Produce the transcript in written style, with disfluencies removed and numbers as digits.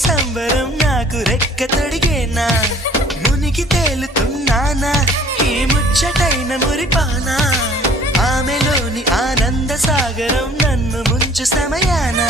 సంబరం నాకు రెక్క తొడిగేనా మునిగి తేలుతున్నానా ఈ ముచ్చటైన మురిపానా ఆమెలోని ఆనంద సాగరం నన్ను ముంచు సమయానా